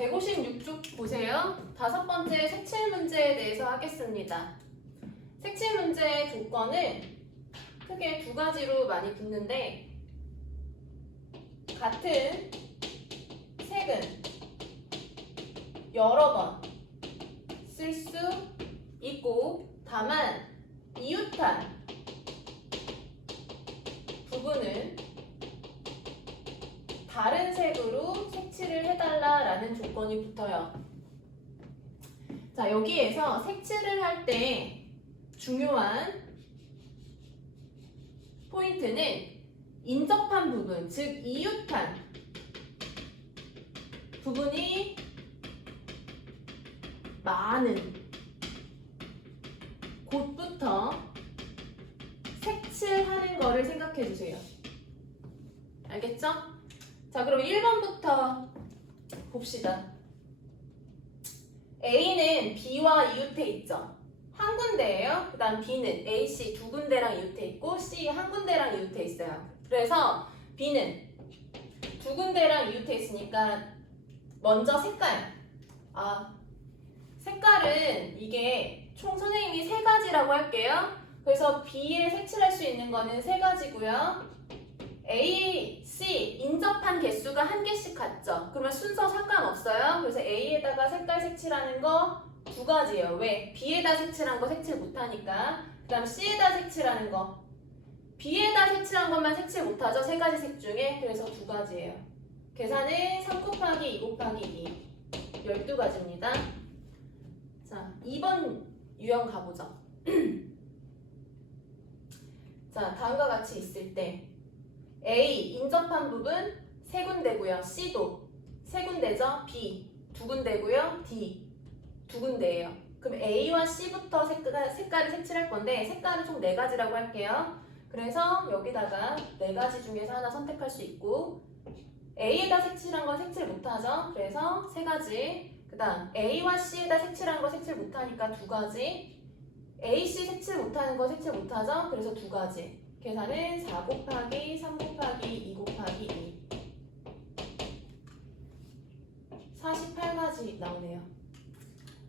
156쪽 보세요. 5번째 색칠 문제에 대해서 하겠습니다. 색칠 문제의 조건은 크게 2가지로 많이 붙는데, 같은 색은 여러 번 쓸 수 있고, 다만 이웃한 부분은 다른 색으로 색칠을 해달라라는 조건이 붙어요. 자, 여기에서 색칠을 할 때 중요한 포인트는 인접한 부분, 즉 이웃한 부분이 많은 곳부터 색칠하는 거를 생각해 주세요. 알겠죠? 자, 그럼 1번부터 봅시다. A는 B와 이웃해 있죠? 한 군데예요. 그 다음 B는 A, C 2군데랑 이웃해 있고 C 1군데랑 이웃해 있어요. 그래서 B는 2군데랑 이웃해 있으니까 먼저 색깔. 색깔은 이게 총 선생님이 3가지라고 할게요. 그래서 B에 색칠할 수 있는 거는 3가지고요. A, C 인접한 개수가 1개씩 같죠? 그러면 순서 상관없어요. 그래서 A에다가 색깔 색칠하는 거 2가지예요. 왜? B에다 색칠한 거 색칠 못하니까. 그 다음 C에다 색칠하는 거. B에다 색칠한 것만 색칠 못하죠? 3가지 색 중에. 그래서 2가지예요. 계산은 3 곱하기 2 곱하기 2. 12가지입니다. 자, 2번 유형 가보죠. 자, 다음과 같이 있을 때 A 인접한 부분 3군데고요. C도 3군데죠. B 2군데고요. D 2군데예요. 그럼 A와 C부터 색깔을 색칠할 건데 색깔은 총 4가지라고 할게요. 그래서 여기다가 4가지 중에서 하나 선택할 수 있고, A에다 색칠한 건 색칠 못하죠. 그래서 3가지. 그 다음 A와 C에다 색칠한 거 색칠 못하니까 2가지. A, C 색칠 못하는 거 색칠 못하죠. 그래서 2가지. 계산은 4 곱하기 3 곱하기 2 곱하기 2. 48가지 나오네요.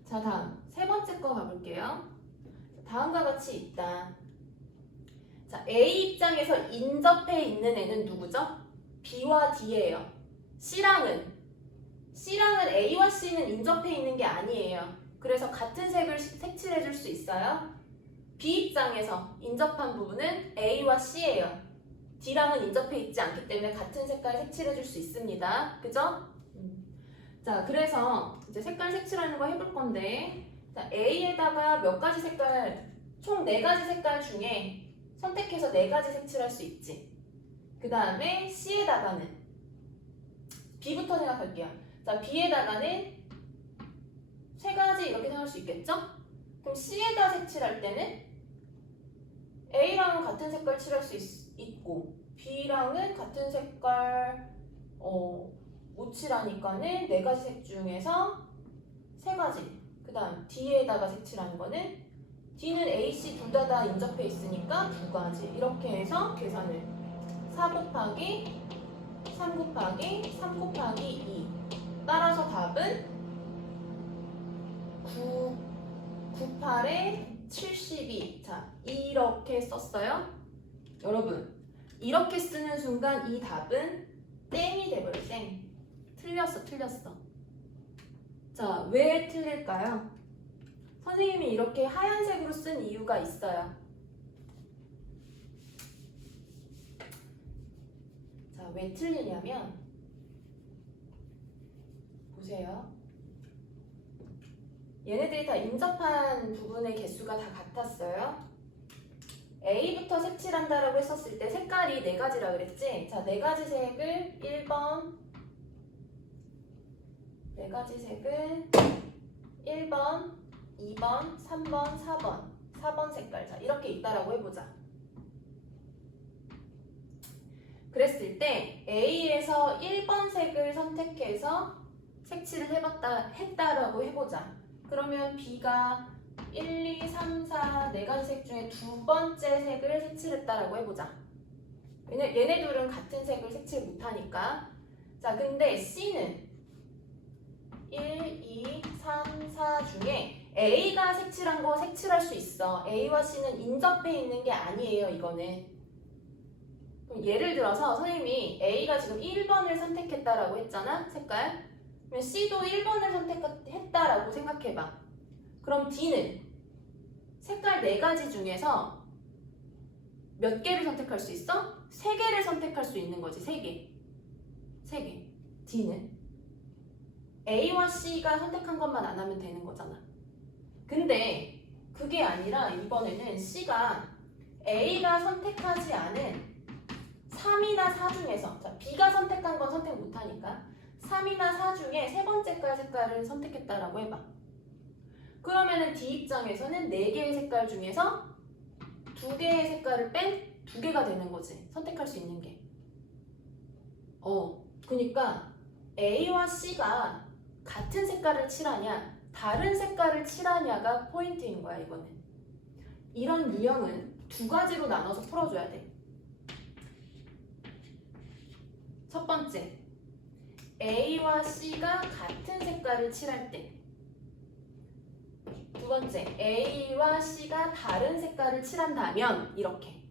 자, 다음 3번째 거 가볼게요. 다음과 같이 있다. 자, A 입장에서 인접해 있는 애는 누구죠? B와 D예요. C랑은 A와 C는 인접해 있는 게 아니에요. 그래서 같은 색을 색칠해 줄 수 있어요. B 입장에서 인접한 부분은 A와 C예요. D랑은 인접해 있지 않기 때문에 같은 색깔 색칠해 줄 수 있습니다. 그죠? 자, 그래서 이제 색깔 색칠하는 거 해볼 건데, 자, A에다가 몇 가지 색깔, 총 4가지 색깔 중에 선택해서 4가지 색칠할 수 있지. 그 다음에 C에다가는, B부터 생각할게요. 자, B에다가는 3가지 이렇게 생각할 수 있겠죠? 그럼 C에다 색칠할 때는 A랑은 같은 색깔 칠할 수 있고 B랑은 같은 색깔 못 칠하니까는 4가지 색 중에서 3가지. 그 다음 D에다가 색칠하는 거는 D는 A, C 둘 다 인접해 있으니까 2가지. 이렇게 해서 계산을 4 곱하기 3 곱하기 3 곱하기 2. 따라서 답은 98에 72. 자, 이렇게 썼어요. 여러분, 이렇게 쓰는 순간 이 답은 땡이 돼버려. 땡. 틀렸어. 자, 왜 틀릴까요? 선생님이 이렇게 하얀색으로 쓴 이유가 있어요. 자, 왜 틀리냐면 보세요. 얘네들이 다 인접한 부분의 개수가 다 같았어요. A부터 색칠한다라고 했었을 때 색깔이 4가지라 그랬지? 자, 4가지 색을 1번, 4가지 색을 1번, 2번, 3번, 4번 색깔. 자, 이렇게 있다라고 해보자. 그랬을 때 A에서 1번 색을 선택해서 색칠을 했다라고 해보자. 그러면 B가 1, 2, 3, 4, 4가지 색 중에 2번째 색을 색칠했다라고 해보자. 얘네들은 같은 색을 색칠 못하니까. 자, 근데 C는 1, 2, 3, 4 중에 A가 색칠한 거 색칠할 수 있어. A와 C는 인접해 있는 게 아니에요, 이거는. 그럼 예를 들어서 선생님이 A가 지금 1번을 선택했다라고 했잖아, 색깔. 그러면 C도 1번을 선택했다라고 생각해봐. 그럼 D는 색깔 4가지 중에서 몇 개를 선택할 수 있어? 3개를 선택할 수 있는 거지, 3개. 3개. D는 A와 C가 선택한 것만 안 하면 되는 거잖아. 근데 그게 아니라 이번에는 C가 A가 선택하지 않은 3이나 4 중에서, 자, B가 선택한 건 선택 못하니까 3이나 4 중에 세 번째 색깔을 선택했다라고 해봐. 그러면은 D 입장에서는 4개의 색깔 중에서 2개의 색깔을 뺀 2개가 되는 거지, 선택할 수 있는 게. 그러니까 A와 C가 같은 색깔을 칠하냐 다른 색깔을 칠하냐가 포인트인 거야, 이거는. 이런 유형은 2가지로 나눠서 풀어줘야 돼. 첫 번째, A와 C가 같은 색깔을 칠할 때. 두 번째, A와 C가 다른 색깔을 칠한다면 이렇게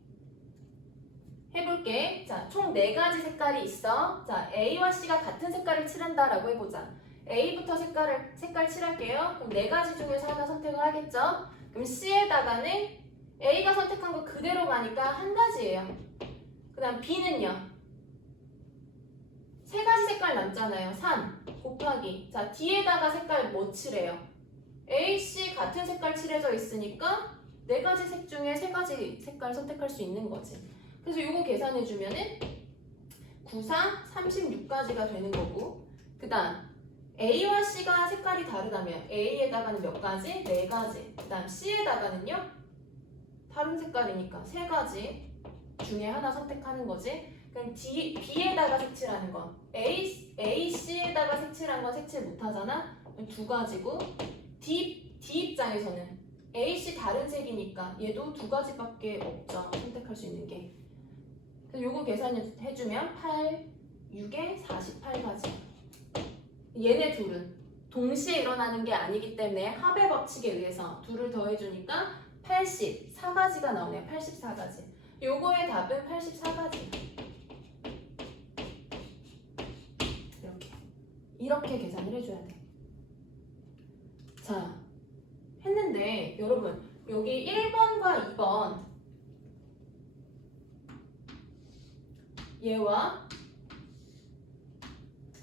해볼게. 자, 총 4가지 색깔이 있어. 자, A와 C가 같은 색깔을 칠한다라고 해보자. A부터 색깔 칠할게요. 그럼 4가지 중에서 하나 선택을 하겠죠? 그럼 C에다가는 A가 선택한 거 그대로 가니까 1가지예요. 그 다음 B는요. 3가지 색깔 남잖아요. 3 곱하기. 자, D에다가 색깔 뭐 칠해요? A, C 같은 색깔 칠해져 있으니까 4가지 색 중에 3가지 색깔 선택할 수 있는 거지. 그래서 이거 계산해주면은 9, 4, 36가지가 되는 거고, 그 다음 A와 C가 색깔이 다르다면 A에다가는 몇 가지? 4가지. 그 다음 C에다가는요? 다른 색깔이니까 3가지 중에 하나 선택하는 거지. 그럼 B에다가 색칠하는 건 A, C에다가 색칠한 건 색칠 못하잖아? 2가지고 D 입장에서는 A, C 다른 색이니까 얘도 2가지밖에 없죠, 선택할 수 있는 게. 그래서 요거 계산해주면 8, 6에 48가지. 얘네 둘은 동시에 일어나는 게 아니기 때문에 합의 법칙에 의해서 둘을 더해주니까 84가지가 나오네요. 84가지. 요거의 답은 84가지. 이렇게 계산을 해줘야 돼. 자, 했는데 여러분 여기 1번과 2번 얘와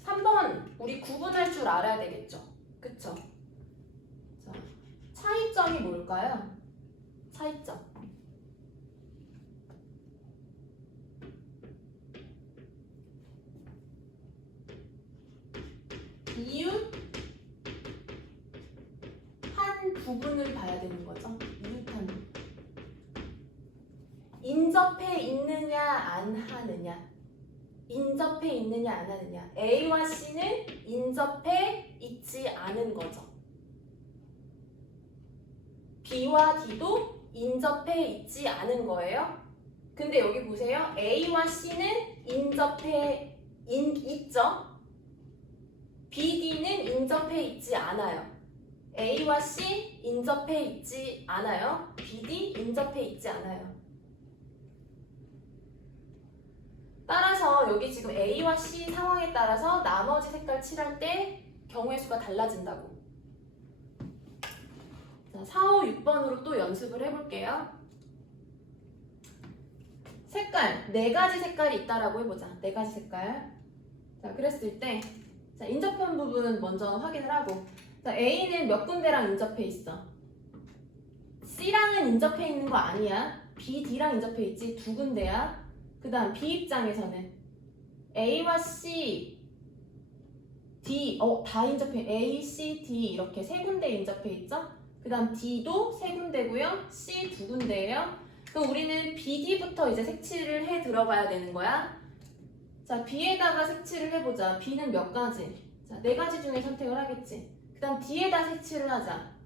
3번 우리 구분할 줄 알아야 되겠죠? 그쵸? 자, 차이점이 뭘까요? 차이점. 이웃 한 부분을 봐야 되는 거죠. 이웃 한 부분. 인접해 있느냐 안 하느냐. 인접해 있느냐 안 하느냐. A와 C는 인접해 있지 않은 거죠. B와 D도 인접해 있지 않은 거예요. 근데 여기 보세요. A와 C는 인접해 있죠. B, D는 인접해 있지 않아요. A와 C 인접해 있지 않아요. B, D 인접해 있지 않아요. 따라서 여기 지금 A와 C 상황에 따라서 나머지 색깔 칠할 때 경우의 수가 달라진다고. 자, 4, 5, 6번으로 또 연습을 해볼게요. 색깔, 4가지 색깔이 있다라고 해보자. 4가지 색깔. 자, 그랬을 때 자, 인접한 부분 먼저 확인을 하고, 자, A는 몇 군데랑 인접해 있어? C랑은 인접해 있는 거 아니야. B, D랑 인접해 있지. 2군데야. 그 다음 B 입장에서는 A와 C, D, 다 인접해. A, C, D 이렇게 3군데 인접해 있죠. 그 다음 D도 3군데고요. C 2군데예요. 그럼 우리는 B, D부터 이제 색칠을 해 들어가야 되는 거야. 자, B에다가 색칠을 해보자. B는 몇 가지? 자, 4가지 중에 선택을 하겠지. 그 다음 D에다 색칠을 하자.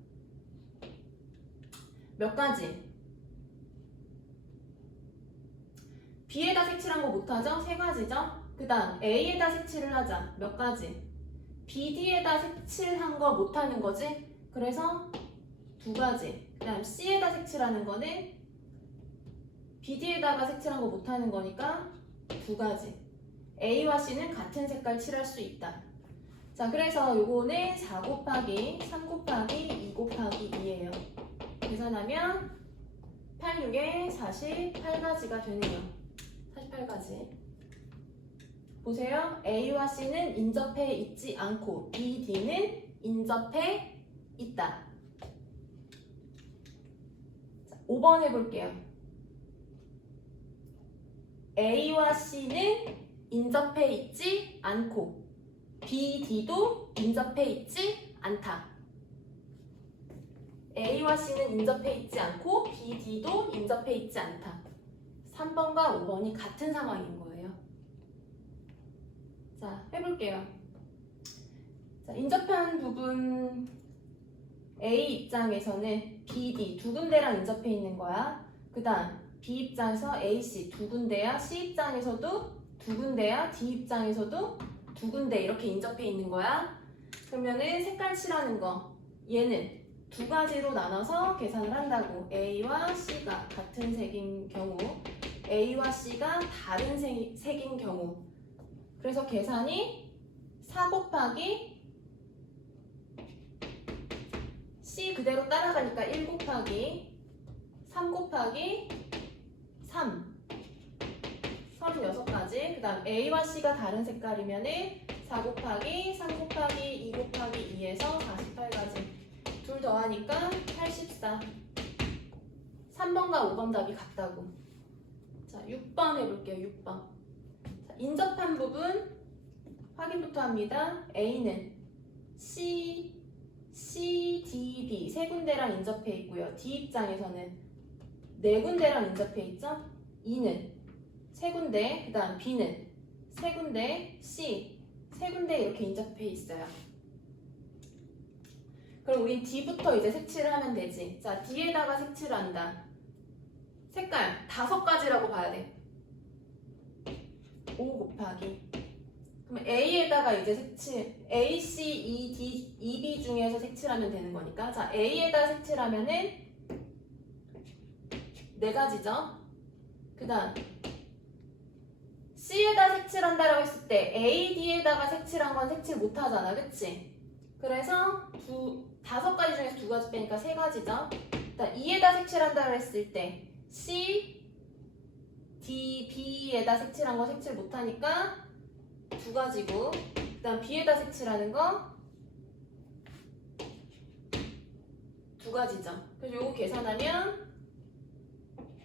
몇 가지? B에다 색칠한 거 못하죠? 3가지죠? 그 다음 A에다 색칠을 하자. 몇 가지? BD에다 색칠한 거 못하는 거지? 그래서 두 가지. 그 다음 C에다 색칠하는 거는 BD에다가 색칠한 거 못하는 거니까 두 가지. A와 C는 같은 색깔 칠할 수 있다. 자, 그래서 요거는 4 곱하기 3 곱하기 2 곱하기 2예요. 계산하면 8, 6에 48가지가 되네요. 48가지. 보세요. A와 C는 인접해 있지 않고 B, D는 인접해 있다. 자, 5번 해볼게요. A와 C는 인접해 있지 않고 B, D도 인접해 있지 않다. A와 C는 인접해 있지 않고 B, D도 인접해 있지 않다. 3번과 5번이 같은 상황인 거예요. 자, 해볼게요. 자, 인접한 부분 A 입장에서는 B, D 두 군데랑 인접해 있는 거야. 그 다음 B 입장에서 A, C 두 군데야. C 입장에서도 두 군데야. D 입장에서도 두 군데 이렇게 인접해 있는 거야. 그러면은 색깔 칠하는 거 얘는 두 가지로 나눠서 계산을 한다고. A와 C가 같은 색인 경우 A와 C가 다른 색인 경우. 그래서 계산이 4 곱하기 C 그대로 따라가니까 1 곱하기 3 곱하기 3 36가지. 그 다음 A와 C가 다른 색깔이면은 4 곱하기 3 곱하기 2 곱하기 2에서 48가지. 둘 더하니까 84. 3번과 5번 답이 같다고. 자, 6번 해볼게요. 6번. 자, 인접한 부분 확인부터 합니다. A는 C, D, B 세 군데랑 인접해 있고요. D 입장에서는 네 군데랑 인접해 있죠. E는 세 군데, 그 다음 B는 세 군데, C 세 군데 이렇게 인접해 있어요. 그럼 우린 D부터 이제 색칠을 하면 되지. 자, D에다가 색칠을 한다. 색깔 5가지라고 봐야 돼. 5 곱하기. 그럼 A에다가 이제 색칠, A, C, E, D, E, B 중에서 색칠하면 되는 거니까. 자, A에다 색칠하면은 4가지죠. 그 다음 C에다 색칠한다라고 했을 때 A, D에다가 색칠한 건 색칠 못하잖아. 그치? 그래서 5가지 중에서 2가지 빼니까 3가지죠. 일단 E에다 색칠한다고 했을 때 C, D, B에다 색칠한 거 색칠 못하니까 2가지고, 그 다음 B에다 색칠하는 거 2가지죠. 그래서 요거 계산하면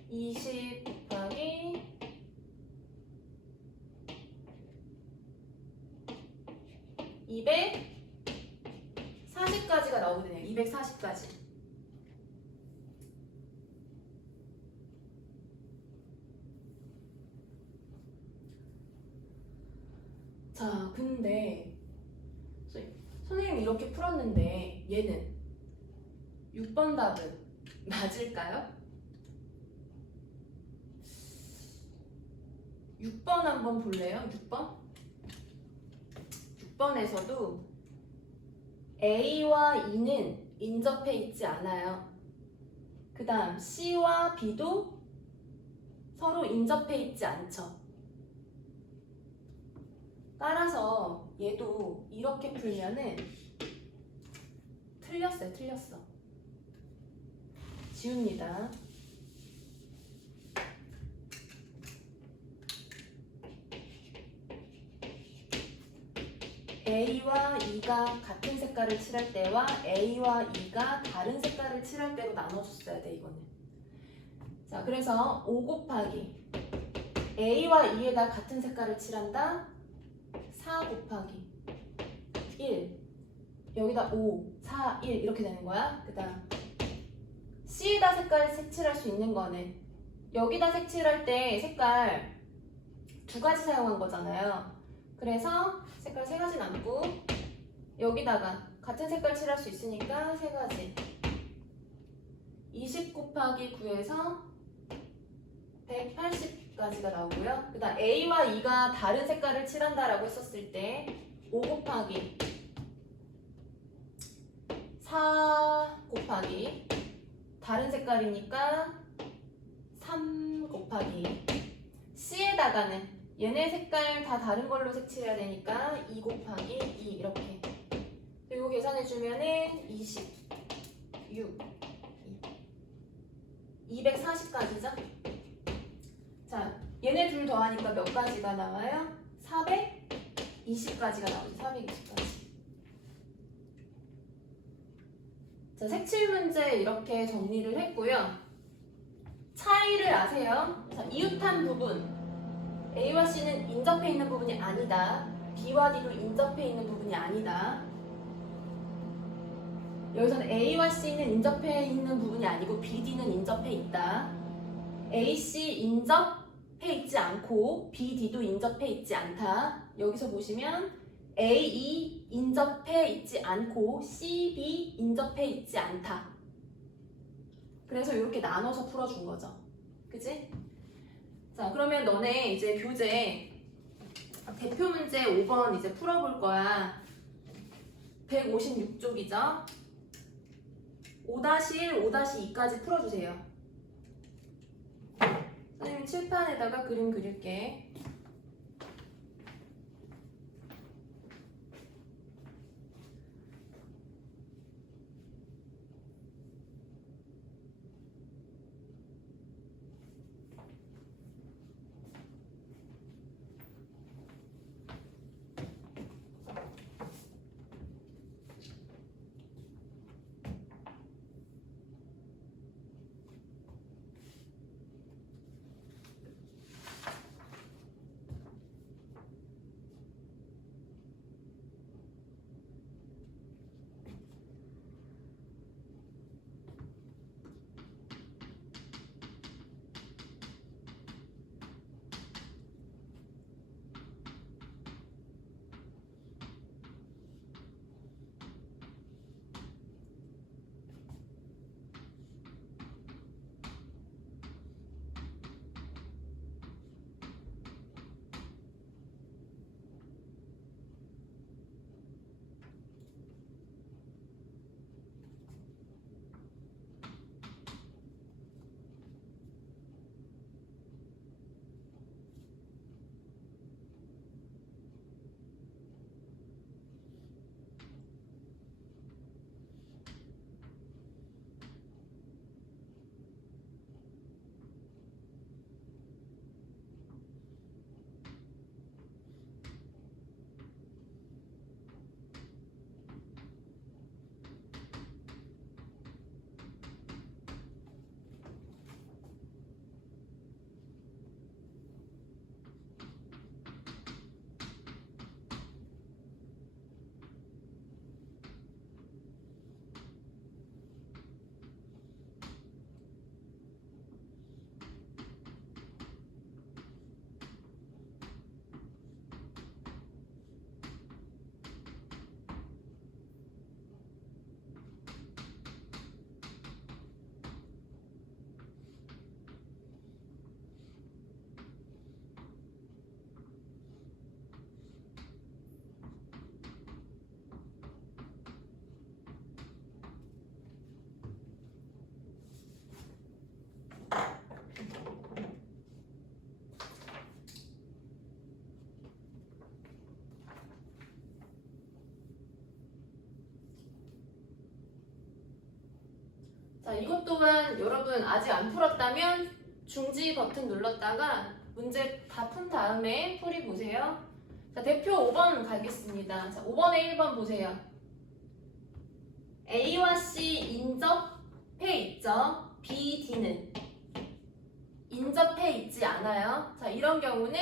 20 곱하기 240가지가 나오게 되네요. 240가지. 자, 근데 선생님이 이렇게 풀었는데 얘는 6번 답은 맞을까요? 6번 한번 볼래요? 6번? 6번에서도 A와 E는 인접해 있지 않아요. 그 다음 C와 B도 서로 인접해 있지 않죠. 따라서 얘도 이렇게 풀면은 틀렸어요. 틀렸어. 지웁니다. A와 E가 같은 색깔을 칠할 때와 A와 E가 다른 색깔을 칠할 때로 나눠줬어야 돼, 이거는. 자, 그래서 5 곱하기 A와 E에다 같은 색깔을 칠한다. 4 곱하기 1 여기다 5, 4, 1 이렇게 되는 거야. 그 다음 C에다 색깔을 색칠할 수 있는 거는 여기다 색칠할 때 색깔 2가지 사용한 거잖아요. 그래서 색깔 3가지 남고 여기다가 같은 색깔 칠할 수 있으니까 3가지. 20 곱하기 9에서 180가지가 나오고요. 그 다음 A와 E가 다른 색깔을 칠한다라고 했었을 때 5 곱하기 곱하기 다른 색깔이니까 3 곱하기 C에다가는 얘네 색깔 다 다른 걸로 색칠해야 되니까 2 곱하기 2 이렇게. 그리고 계산해주면은 20, 6, 240까지죠? 자, 얘네 둘 더하니까 몇 가지가 나와요? 420가지가 나오죠. 420가지. 자, 색칠 문제 이렇게 정리를 했고요. 차이를 아세요? 자, 이웃한 부분. A와 C는 인접해 있는 부분이 아니다. B와 D도 인접해 있는 부분이 아니다. 여기서는 A와 C는 인접해 있는 부분이 아니고 B, D는 인접해 있다. A, C 인접해 있지 않고 B, D도 인접해 있지 않다. 여기서 보시면 A, E 인접해 있지 않고 C, B 인접해 있지 않다. 그래서 이렇게 나눠서 풀어준 거죠. 그치? 자, 그러면 너네 이제 교재 대표 문제 5번 이제 풀어볼 거야. 156쪽이죠? 5-1, 5-2까지 풀어주세요. 선생님 칠판에다가 그림 그릴게. 자, 이것 또한 여러분 아직 안 풀었다면 중지 버튼 눌렀다가 문제 다 푼 다음에 풀이 보세요. 자, 대표 5번 가겠습니다. 자, 5번에 1번 보세요. A와 C 인접해 있죠? B, D는 인접해 있지 않아요. 자, 이런 경우는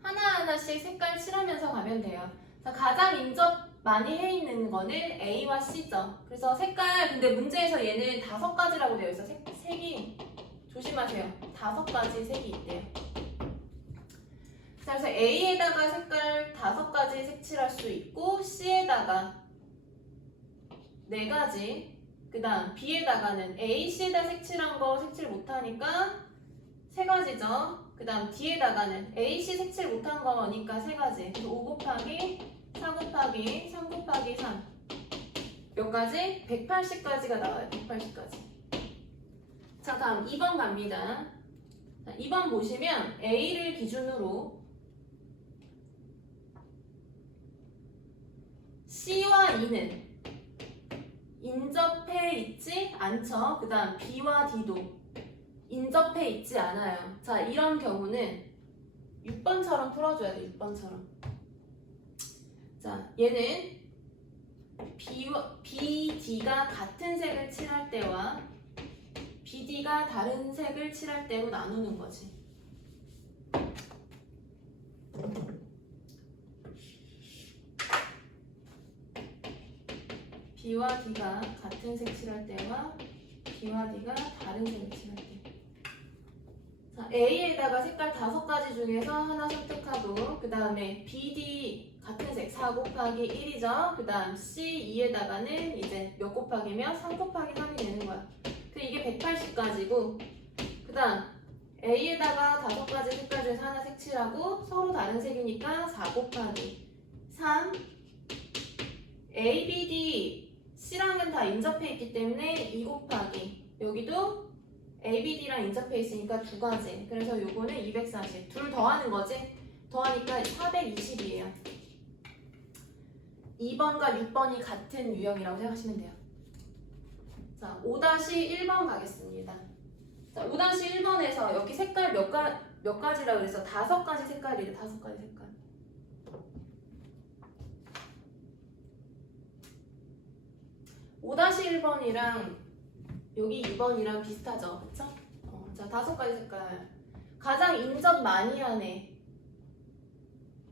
하나하나씩 색깔 칠하면서 가면 돼요. 자, 가장 인접 많이 해 있는 거는 A와 C죠. 그래서 색깔, 근데 문제에서 얘는 5가지라고 되어 있어. 색이 조심하세요. 5가지 색이 있대요. 자, 그래서 A에다가 색깔 5가지 색칠할 수 있고 C에다가 4가지, 그 다음 B에다가는 A, C에다 색칠한 거 색칠 못하니까 3가지죠. 그 다음 D에다가는 A, C 색칠 못한 거니까 3가지. 그래서 5 곱하기 4 곱하기 3 곱하기 3 몇 가지? 180까지가 나와요. 180까지. 자, 다음 2번 갑니다. 자, 2번 보시면 A를 기준으로 C와 E는 인접해 있지 않죠. 그 다음 B와 D도 인접해 있지 않아요. 자, 이런 경우는 6번처럼 풀어줘야 돼. 6번처럼. 자, 얘는 BD가 같은 색을 칠할 때와 BD가 다른 색을 칠할 때로 나누는 거지. B와 D가 같은 색 칠할 때와 B와 D가 다른 색을 칠할 때. 자, A에다가 색깔 5가지 중에서 하나 선택하고 그 다음에 BD 같은 색 4 곱하기 1이죠. 그 다음 C2에다가는 이제 몇 곱하기면 3 곱하기 3이 되는 거야. 그 이게 180가지고 그 다음 A에다가 5가지 색깔 중에서 하나 색칠하고 서로 다른 색이니까 4 곱하기 3 A, B, D, C랑은 다 인접해 있기 때문에 2 곱하기 여기도 A, B, D랑 인접해 있으니까 2가지. 그래서 요거는 240. 둘 더하는 거지. 더하니까 420이에요. 2번과 6번이 같은 유형이라고 생각하시면 돼요. 자, 5-1번 가겠습니다. 자, 5-1번에서 여기 색깔 몇 가지라고 그래서 5가지 색깔이래. 5가지 색깔. (5-1번이랑) 여기 2번이랑 비슷하죠, 그쵸? 자, 5가지 색깔. 가장 인접 많이 하네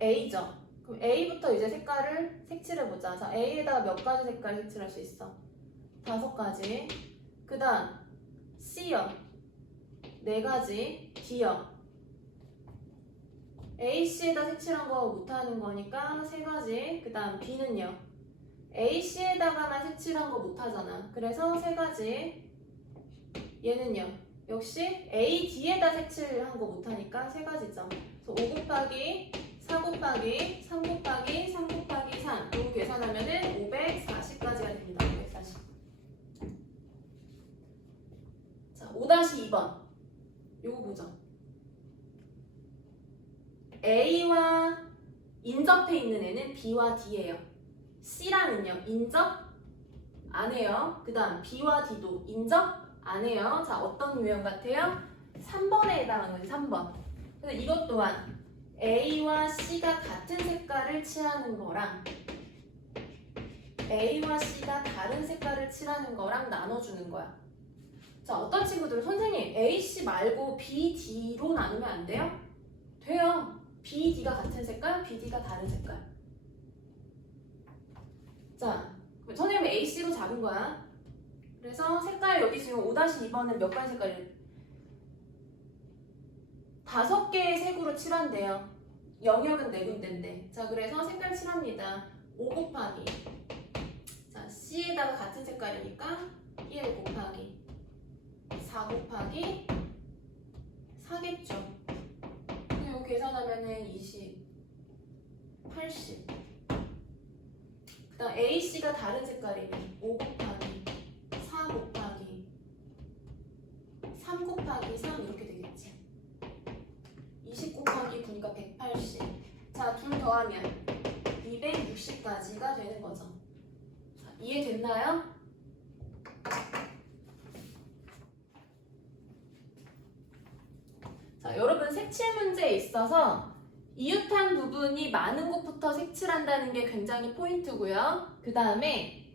A죠. 그럼 A부터 이제 색깔을 색칠해보자. 자, A에다가 몇 가지 색깔 색칠할 수 있어? 5가지. 그 다음 C요 4가지. D요 A, C에다 색칠한 거 못하는 거니까 3가지. 그 다음 B는요 A, C에다가만 색칠한 거 못하잖아. 그래서 3가지. 얘는요 역시 A, D에다 색칠한 거 못하니까 3가지죠. 그래서 5 곱하기 4 곱하기 3 곱하기 3 곱하기 3 이거 계산하면은 540까지가 됩니다. 540. 자, 5-2번 요거 보죠. A와 인접해 있는 애는 B와 D예요. C랑은요 인접 안 해요. 그 다음 B와 D도 인접 안 해요. 자, 어떤 유형 같아요? 3번에 해당하는 거지. 3번. 그래서 이것 또한 A와 C가 같은 색깔을 칠하는 거랑 A와 C가 다른 색깔을 칠하는 거랑 나눠주는 거야. 자, 어떤 친구들은 선생님 A, C 말고 B, D로 나누면 안 돼요? 돼요. B, D가 같은 색깔, B, D가 다른 색깔. 자, 선생님은 A, C로 잡은 거야. 그래서 색깔 여기 지금 5-2번은 몇 가지 색깔을 5개의 색으로 칠한대요. 영역은 4군데인데. 자, 그래서 색깔 칠합니다. 5 곱하기. 자, C에다가 같은 색깔이니까 1 곱하기 4 곱하기 4겠죠. 이거 계산하면은 20, 80. 그 다음 A, C가 다른 색깔이면 5 곱하기 4 곱하기 3 곱하기 3 이렇게 되겠지. 20 곱하기 9니까 180. 자, 둘 더하면 260까지가 되는 거죠. 자, 이해됐나요? 자, 여러분 색칠 문제에 있어서 이웃한 부분이 많은 곳부터 색칠한다는 게 굉장히 포인트고요. 그 다음에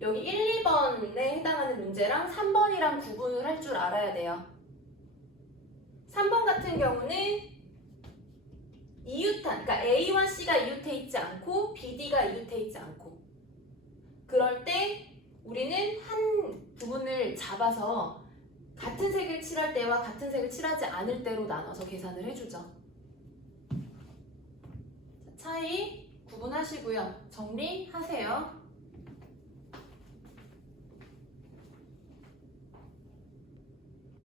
여기 1, 2번에 해당하는 문제랑 3번이랑 구분을 할 줄 알아야 돼요. 3번 같은 경우는 이웃한, 그러니까 A와 C가 이웃해 있지 않고 BD가 이웃해 있지 않고 그럴 때 우리는 한 부분을 잡아서 같은 색을 칠할 때와 같은 색을 칠하지 않을 때로 나눠서 계산을 해주죠. 차이 구분하시고요. 정리하세요.